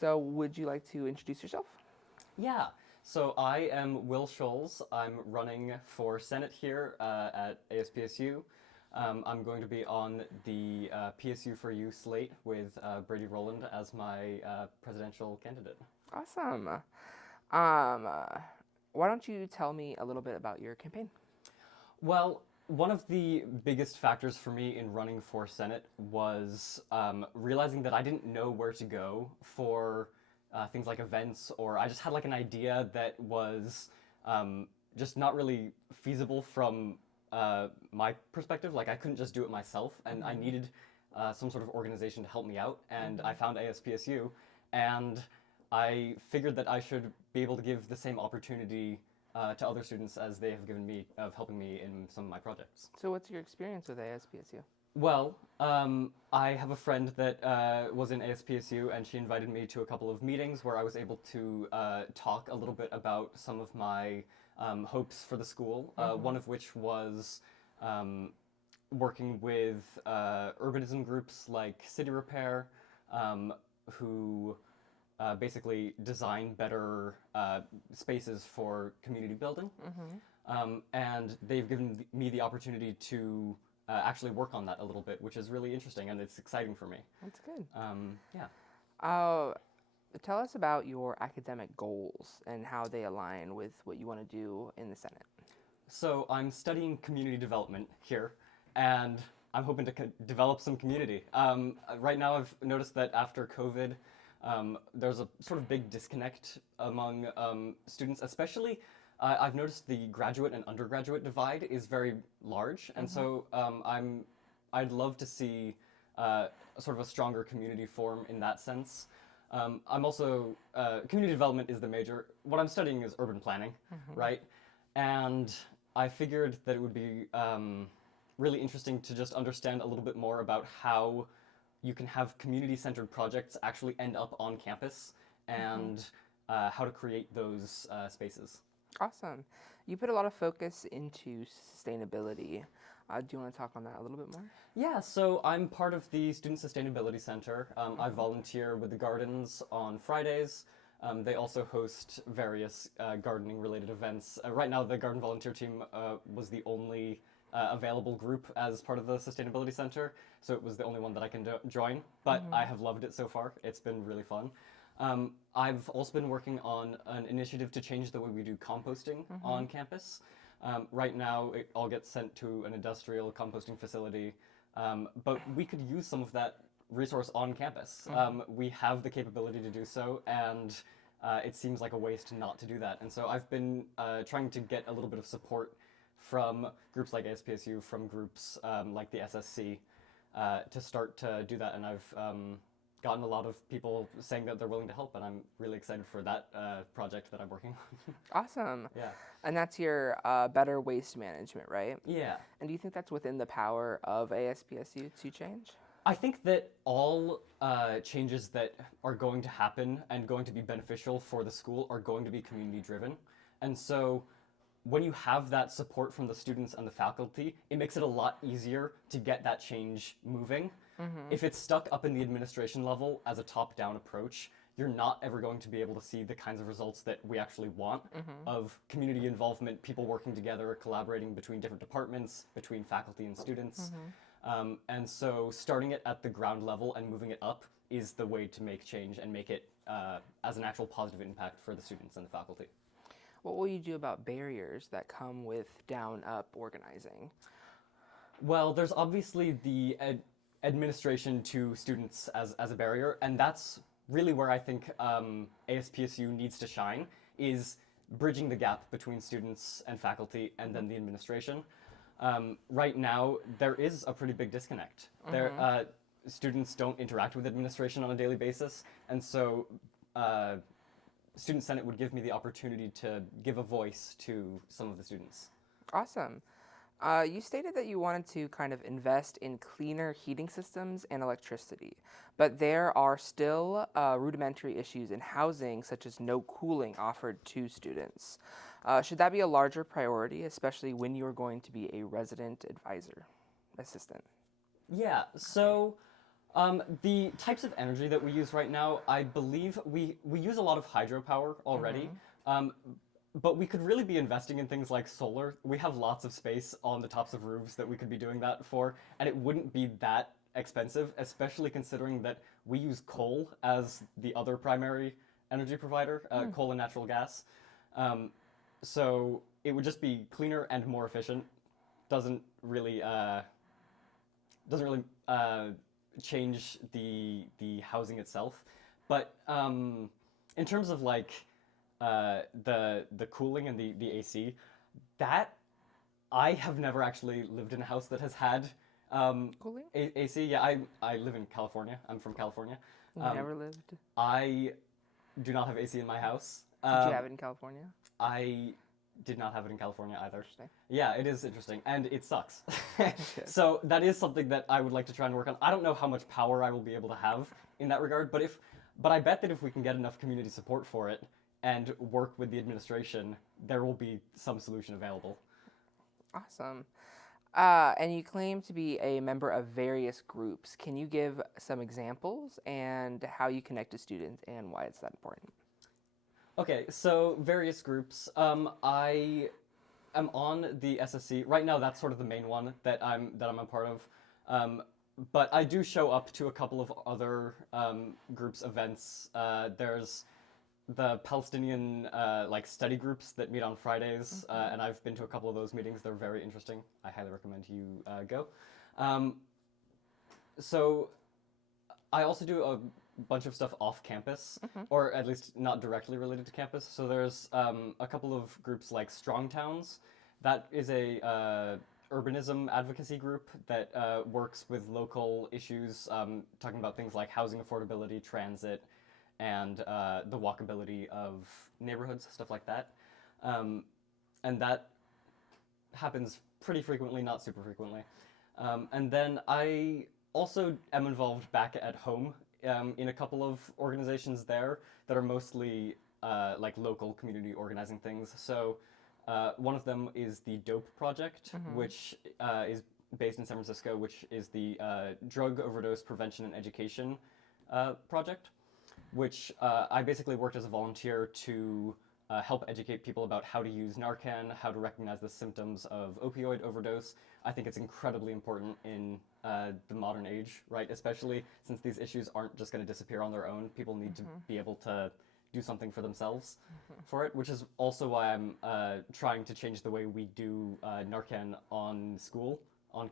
So would you like to introduce yourself? Yeah, so I am Will Scholz. I'm running for Senate here at ASPSU. I'm going to be on the PSU for You slate with Brady Rowland as my presidential candidate. Awesome. Um, uh, why don't you tell me a little bit about your campaign? Well, one of the biggest factors for me in running for Senate was realizing that I didn't know where to go for things like events, or I just had like an idea that was just not really feasible from my perspective. Like I couldn't just do it myself, and I needed some sort of organization to help me out. And I found ASPSU, and I figured that I should be able to give the same opportunity to other students as they have given me of helping me in some of my projects. So what's your experience with ASPSU? Well, I have a friend that was in ASPSU, and she invited me to a couple of meetings where I was able to talk a little bit about some of my hopes for the school. One of which was working with urbanism groups like City Repair, who basically design better spaces for community building. And they've given me the opportunity to actually work on that a little bit, which is really interesting and it's exciting for me. That's good. Yeah. Uh, Tell us about your academic goals and how they align with what you want to do in the Senate. So I'm studying community development here, and I'm hoping to develop some community. Right now, I've noticed that after COVID, there's a sort of big disconnect among students, especially. I've noticed the graduate and undergraduate divide is very large, and so I'd love to see sort of a stronger community form in that sense. I'm also community development is the major. What I'm studying is urban planning, right? And I figured that it would be really interesting to just understand a little bit more about how you can have community-centered projects actually end up on campus and how to create those spaces. Awesome. You put a lot of focus into sustainability. Do you want to talk on that a little bit more? Yeah, so I'm part of the Student Sustainability Center. I volunteer with the gardens on Fridays. They also host various gardening-related events. Right now, the Garden Volunteer Team was the only available group as part of the Sustainability Center, so it was the only one that I can join, but I have loved it so far. It's been really fun. I've also been working on an initiative to change the way we do composting on campus. Right now, it all gets sent to an industrial composting facility, but we could use some of that resource on campus. We have the capability to do so, and it seems like a waste not to do that. And so I've been trying to get a little bit of support from groups like ASPSU, from groups like the SSC, to start to do that. And I've gotten a lot of people saying that they're willing to help, and I'm really excited for that project that I'm working on. Awesome. Yeah. And that's your better waste management, right? Yeah. And do you think that's within the power of ASPSU to change? I think that all changes that are going to happen and going to be beneficial for the school are going to be community driven. And so when you have that support from the students and the faculty, it makes it a lot easier to get that change moving. If it's stuck up in the administration level as a top-down approach, you're not ever going to be able to see the kinds of results that we actually want of community involvement, people working together, collaborating between different departments, between faculty and students. And so starting it at the ground level and moving it up is the way to make change and make it as an actual positive impact for the students and the faculty. What will you do about barriers that come with down-up organizing? Well, there's obviously the administration to students as a barrier, and that's really where I think ASPSU needs to shine, is bridging the gap between students and faculty and then the administration. Right now, there is a pretty big disconnect. Students don't interact with administration on a daily basis, and so Student Senate would give me the opportunity to give a voice to some of the students. Awesome. You stated that you wanted to kind of invest in cleaner heating systems and electricity, but there are still rudimentary issues in housing, such as no cooling offered to students. Should that be a larger priority, especially when you're going to be a resident advisor assistant? Yeah, so The types of energy that we use right now, I believe we use a lot of hydropower already, um, but we could really be investing in things like solar. We have lots of space on the tops of roofs that we could be doing that for, and it wouldn't be that expensive, especially considering that we use coal as the other primary energy provider, coal and natural gas. Um, so it would just be cleaner and more efficient. Doesn't really doesn't really change the housing itself. But in terms of like the cooling and the AC, that I have never actually lived in a house that has had Cooling? AC. Yeah, I live in California. I'm from California. Never lived. I do not have AC in my house. Did you have it in California? I did not have it in California either. Interesting. Yeah, it is interesting, and it sucks. So that is something that I would like to try and work on. I don't know how much power I will be able to have in that regard, but I bet that if we can get enough community support for it and work with the administration, there will be some solution available. Awesome. And you claim to be a member of various groups. Can you give some examples and how you connect to students and why it's that important? Okay, so various groups. I am on the SSC right now. That's sort of the main one that I'm a part of. But I do show up to a couple of other groups events. There's the Palestinian like study groups that meet on Fridays, and I've been to a couple of those meetings. They're very interesting. I highly recommend you go. So I also do a bunch of stuff off campus, or at least not directly related to campus. So there's a couple of groups like Strong Towns. That is a urbanism advocacy group that works with local issues, talking about things like housing affordability, transit, and the walkability of neighborhoods, stuff like that. And that happens pretty frequently, not super frequently. And then I also am involved back at home in a couple of organizations there that are mostly like local community organizing things. So one of them is the DOPE project, which is based in San Francisco, which is the Drug Overdose Prevention and Education project, which I basically worked as a volunteer to help educate people about how to use Narcan, how to recognize the symptoms of opioid overdose. I think it's incredibly important in the modern age, right? Especially since these issues aren't just going to disappear on their own. People need to be able to do something for themselves for it, which is also why I'm trying to change the way we do Narcan on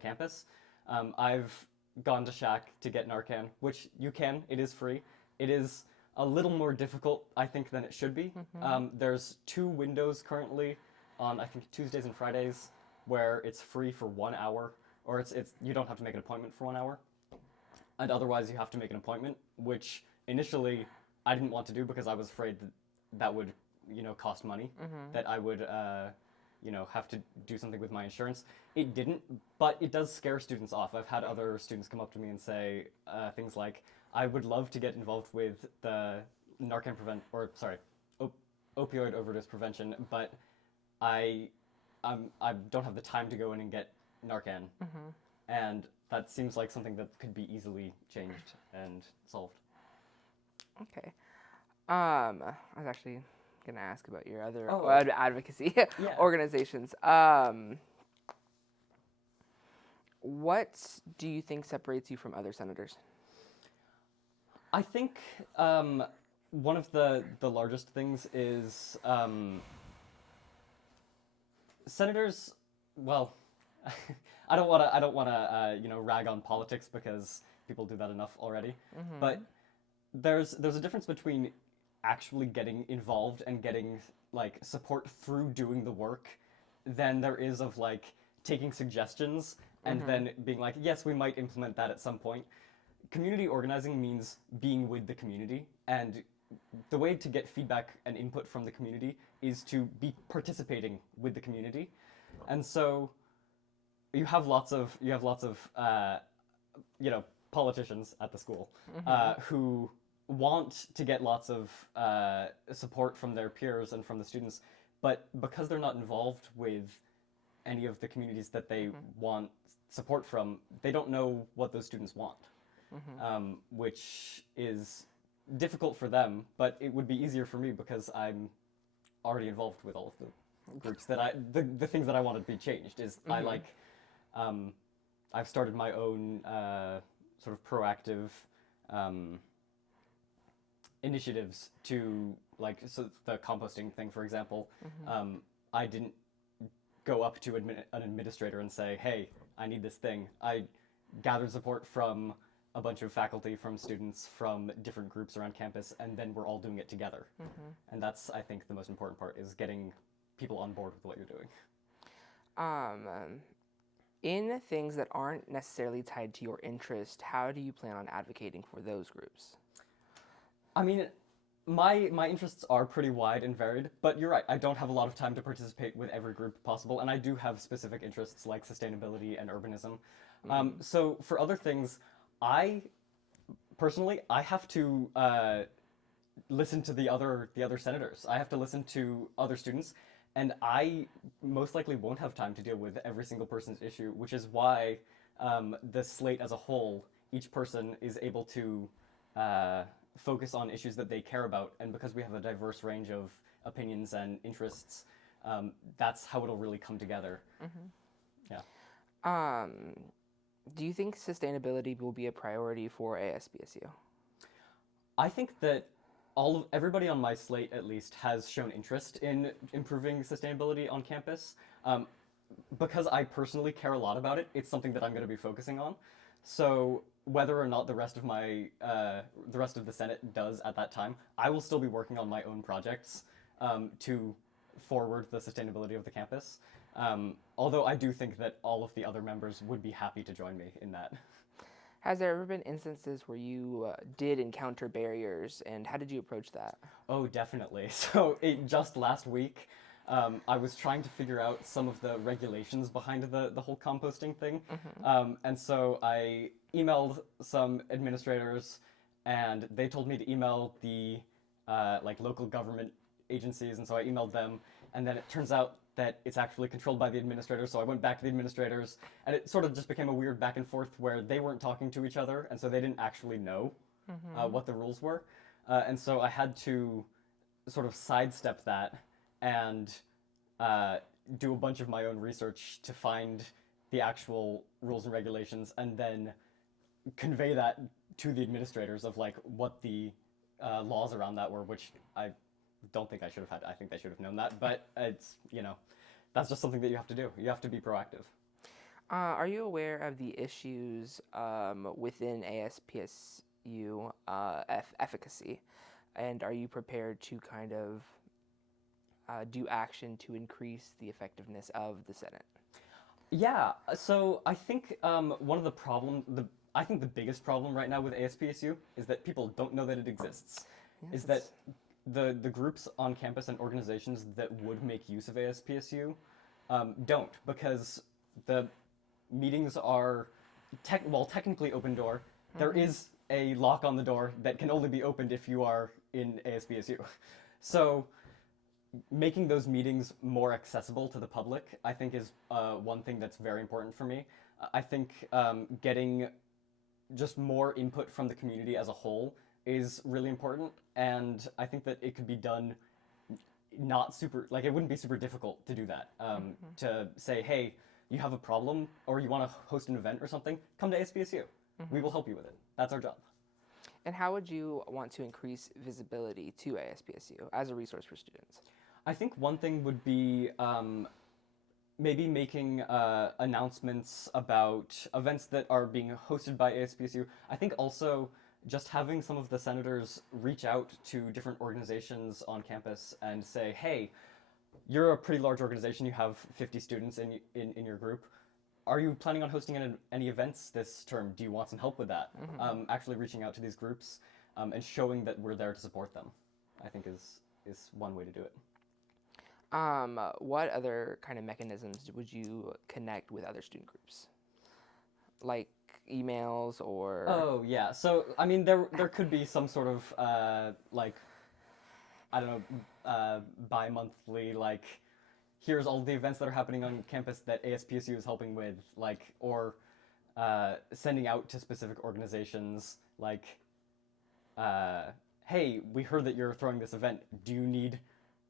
campus. I've gone to SHAC to get Narcan, which you can, it is free. It is a little more difficult, I think, than it should be. There's 2 windows currently on, I think, Tuesdays and Fridays, where it's free for 1 hour, or it's you don't have to make an appointment for 1 hour, and otherwise you have to make an appointment, which initially I didn't want to do because I was afraid that would, cost money, that I would, have to do something with my insurance. It didn't, but it does scare students off. I've had other students come up to me and say things like, I would love to get involved with the Narcan opioid overdose prevention, but I don't have the time to go in and get Narcan. And that seems like something that could be easily changed and solved. Okay. I was actually going to ask about your other advocacy organizations. What do you think separates you from other senators? I think one of the largest things is senators. Well, I don't want to rag on politics because people do that enough already. But there's a difference between actually getting involved and getting like support through doing the work than there is of like taking suggestions and then being like, yes, we might implement that at some point. Community organizing means being with the community, and the way to get feedback and input from the community is to be participating with the community. And so you have lots of politicians at the school who want to get lots of support from their peers and from the students, but because they're not involved with any of the communities that they want support from, they don't know what those students want. which is difficult for them, but it would be easier for me because I'm already involved with all of the groups that the things that I want to be changed is I like, I've started my own sort of proactive initiatives to, like, so the composting thing, for example. I didn't go up to an administrator and say, hey, I need this thing. I gathered support from a bunch of faculty, from students, from different groups around campus, and then we're all doing it together. And that's, I think, the most important part, is getting people on board with what you're doing. In things that aren't necessarily tied to your interest, how do you plan on advocating for those groups? I mean, my interests are pretty wide and varied, but you're right, I don't have a lot of time to participate with every group possible, and I do have specific interests like sustainability and urbanism. So for other things, I have to listen to the other senators. I have to listen to other students, and I most likely won't have time to deal with every single person's issue, which is why the slate as a whole, each person is able to focus on issues that they care about, and because we have a diverse range of opinions and interests, that's how it'll really come together. Yeah. Do you think sustainability will be a priority for ASPSU? I think that everybody on my slate, at least, has shown interest in improving sustainability on campus. Because I personally care a lot about it, it's something that I'm going to be focusing on. So whether or not the rest of the Senate does at that time, I will still be working on my own projects to forward the sustainability of the campus. Although I do think that all of the other members would be happy to join me in that. Has there ever been instances where you did encounter barriers, and how did you approach that? Oh, definitely. So just last week, I was trying to figure out some of the regulations behind the whole composting thing. And so I emailed some administrators, and they told me to email the like local government agencies, and so I emailed them, and then it turns out that it's actually controlled by the administrators, so I went back to the administrators, and it sort of just became a weird back and forth where they weren't talking to each other, and so they didn't actually know what the rules were. And so I had to sort of sidestep that and do a bunch of my own research to find the actual rules and regulations, and then convey that to the administrators of like what the laws around that were, which I don't think I should have had. I think they should have known that, but it's, that's just something that you have to do. You have to be proactive. Are you aware of the issues within ASPSU efficacy, and are you prepared to kind of do action to increase the effectiveness of the Senate? Yeah, so I think one of the problems, I think the biggest problem right now with ASPSU is that people don't know that it exists. Yes. Is that the groups on campus and organizations that would make use of ASPSU don't, because the meetings are technically open door. There is a lock on the door that can only be opened if you are in ASPSU. So making those meetings more accessible to the public, I think, is one thing that's very important for me. I think getting just more input from the community as a whole is really important, and I think that it could be done not super, like, it wouldn't be super difficult to do that. To say, hey, you have a problem, or you want to host an event or something, come to ASPSU. We will help you with it. That's our job. And how would you want to increase visibility to ASPSU as a resource for students? I think one thing would be maybe making announcements about events that are being hosted by ASPSU. I think also just having some of the senators reach out to different organizations on campus and say, hey, you're a pretty large organization, you have 50 students in your group. Are you planning on hosting any events this term? Do you want some help with that? Actually reaching out to these groups and showing that we're there to support them, I think is one way to do it. What other kind of mechanisms would you connect with other student groups? Like emails or... Oh, yeah. So, I mean, there could be some sort of, like, I don't know, bi-monthly, like, here's all the events that are happening on campus that ASPSU is helping with, like, or sending out to specific organizations like, hey, we heard that you're throwing this event. Do you need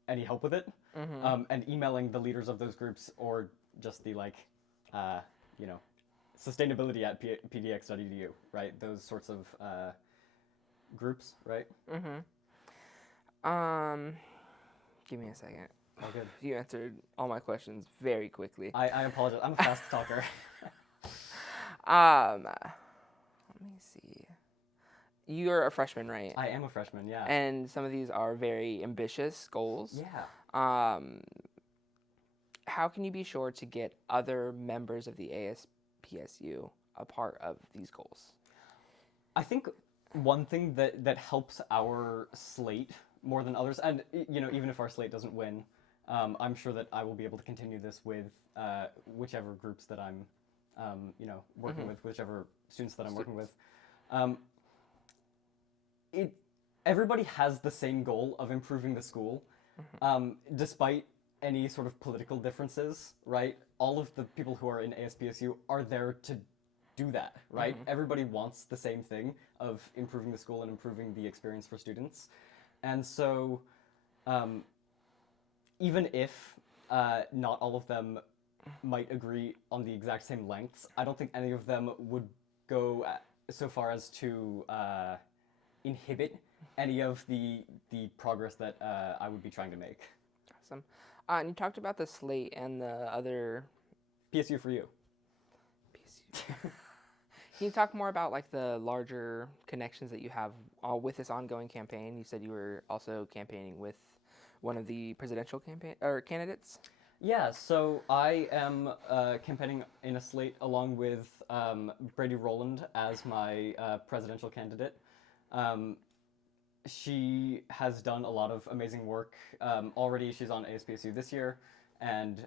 any help with it? And emailing the leaders of those groups, or just the you know, sustainability at pdx.edu, right? Those sorts of groups, right? Give me a second. Oh, good. You answered all my questions very quickly. I apologize. I'm a fast talker. Let me see. You're a freshman, right? I am a freshman, yeah. And some of these are very ambitious goals. Yeah. How can you be sure to get other members of the ASPSU a part of these goals? I think one thing that helps our slate more than others, and you know, even if our slate doesn't win, I'm sure that I will be able to continue this with whichever groups that I'm, you know, working with, whichever students that I'm working with. Everybody has the same goal of improving the school, despite any sort of political differences, right? All of the people who are in ASPSU are there to do that, right? Everybody wants the same thing of improving the school and improving the experience for students. And so, even if not all of them might agree on the exact same lengths, I don't think any of them would go so far as to inhibit any of the progress that I would be trying to make. Awesome. And you talked about the slate and the other... PSU for you. PSU. Can you talk more about like the larger connections that you have with this ongoing campaign? You said you were also campaigning with one of the presidential candidates. Yeah, so I am campaigning in a slate along with Brady Rowland as my presidential candidate. She has done a lot of amazing work. Already she's on ASPSU this year, and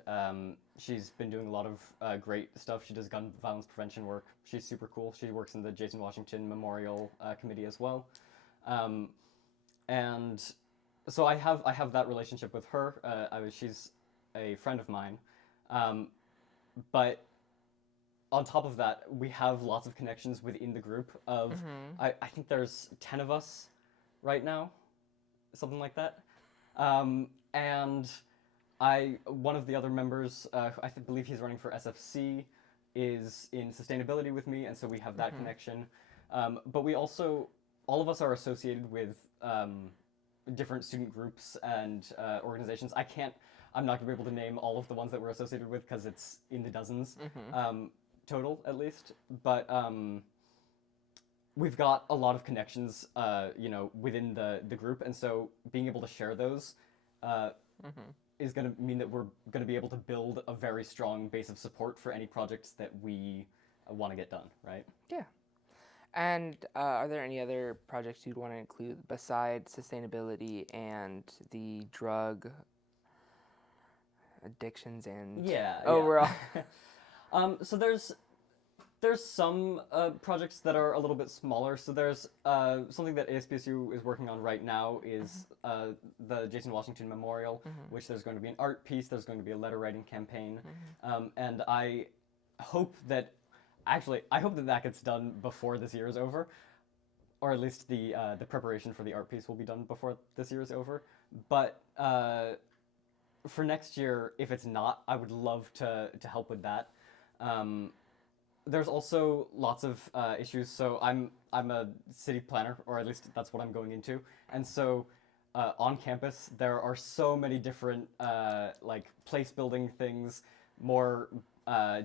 she's been doing a lot of great stuff. She does gun violence prevention work. She's super cool. She works in the Jason Washington Memorial Committee as well. And so I have that relationship with her. She's a friend of mine. But on top of that, we have lots of connections within the group of, I think there's 10 of us right now, something like that. And one of the other members, I believe he's running for SFC, is in sustainability with me, and so we have that connection. But we also, all of us are associated with different student groups and organizations. I'm not going to be able to name all of the ones that we're associated with because it's in the dozens, total at least. But we've got a lot of connections, you know, within the group, and so being able to share those is going to mean that we're going to be able to build a very strong base of support for any projects that we want to get done, right? Yeah. And are there any other projects you'd want to include besides sustainability and the drug addictions and overall? Yeah. So there's some projects that are a little bit smaller. So there's something that ASPSU is working on right now is the Jason Washington Memorial, which there's going to be an art piece, there's going to be a letter writing campaign, and I hope that that gets done before this year is over, or at least the preparation for the art piece will be done before this year is over. But for next year, if it's not, I would love to help with that. There's also lots of issues. So I'm a city planner, or at least that's what I'm going into. And so on campus, there are so many different like place building things, more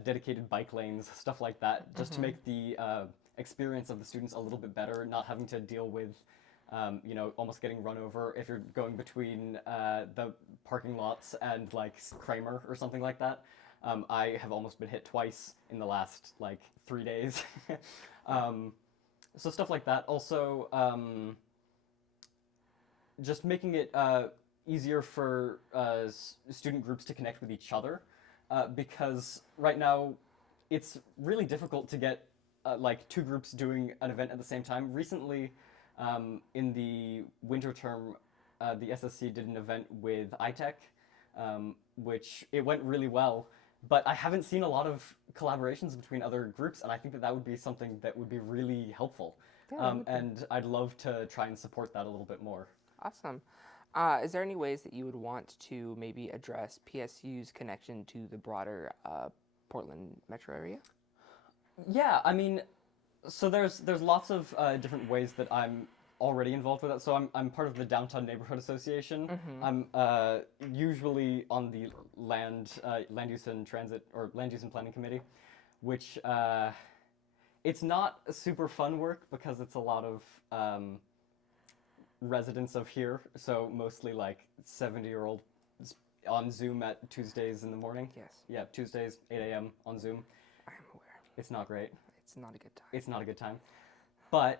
dedicated bike lanes, stuff like that, just to make the experience of the students a little bit better, not having to deal with you know, almost getting run over if you're going between the parking lots and like Kramer or something like that. I have almost been hit twice in the last like 3 days. So stuff like that. Also, just making it easier for student groups to connect with each other, because right now it's really difficult to get like two groups doing an event at the same time. Recently, in the winter term, the SSC did an event with iTech, which it went really well. but I haven't seen a lot of collaborations between other groups, and I think that that would be something that would be really helpful. Yeah, it would be. And I'd love to try and support that a little bit more. Awesome. Is there any ways that you would want to maybe address PSU's connection to the broader Portland metro area? Yeah, I mean, so there's lots of different ways that I'm already involved with that. So I'm part of the Downtown Neighborhood Association. I'm usually on the land use and transit or land use and planning committee, which it's not super fun work because it's a lot of residents of here. So mostly like 70-year-old on Zoom at Tuesdays in the morning. Yes, Yeah, Tuesdays 8 a.m. on Zoom. I am aware. It's not great. It's not a good time. It's not a good time. But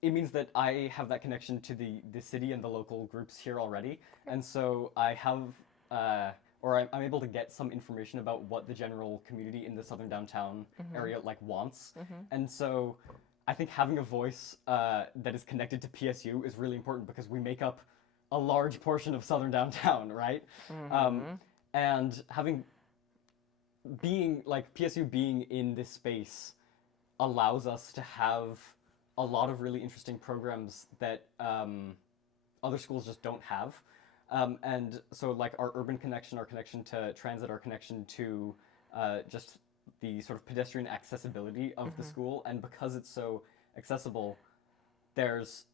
it means that I have that connection to the city and the local groups here already. And so I have, or I'm able to get some information about what the general community in the southern downtown area like wants. And so I think having a voice that is connected to PSU is really important because we make up a large portion of southern downtown, right? And PSU being in this space allows us to have a lot of really interesting programs that other schools just don't have. And so like our urban connection, our connection to transit, our connection to just the sort of pedestrian accessibility of the school. And because it's so accessible, there's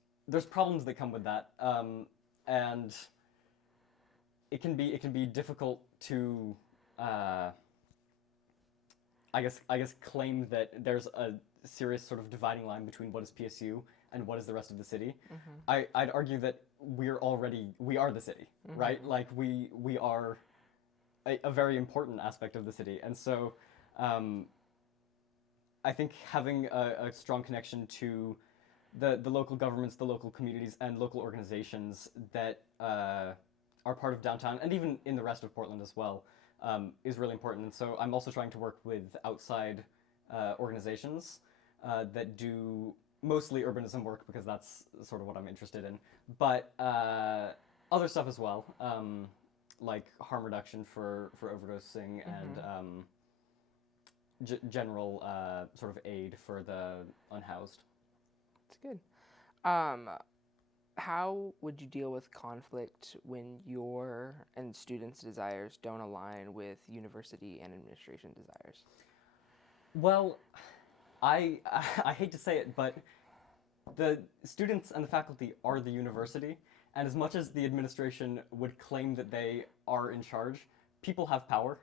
problems that come with that. And it can be difficult to I guess claim that there's a serious sort of dividing line between what is PSU and what is the rest of the city. I'd argue that we are the city, right? Like we are a very important aspect of the city. And so I think having a strong connection to the local governments, the local communities, and local organizations that are part of downtown, and even in the rest of Portland as well, is really important. And so I'm also trying to work with outside organizations that do mostly urbanism work because that's sort of what I'm interested in. But other stuff as well, like harm reduction for overdosing and general sort of aid for the unhoused. That's good. How would you deal with conflict when your and students' desires don't align with university and administration desires? Well, I hate to say it, but the students and the faculty are the university, and as much as the administration would claim that they are in charge, people have power,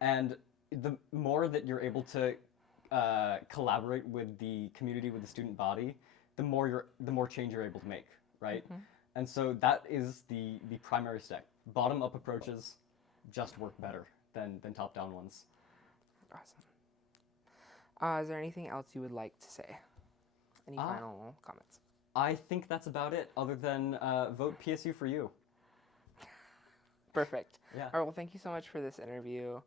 and the more that you're able to collaborate with the community, with the student body, the more change you're able to make, right? And so that is the primary step. Bottom-up approaches just work better than top-down ones. Awesome. Is there anything else you would like to say? Any final comments? I think that's about it, other than vote PSU for you. Perfect. Yeah. All right, well, thank you so much for this interview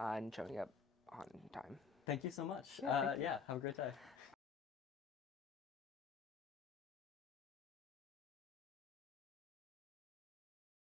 and showing up on time. Thank you so much. Yeah, thank you. Yeah, have a great day.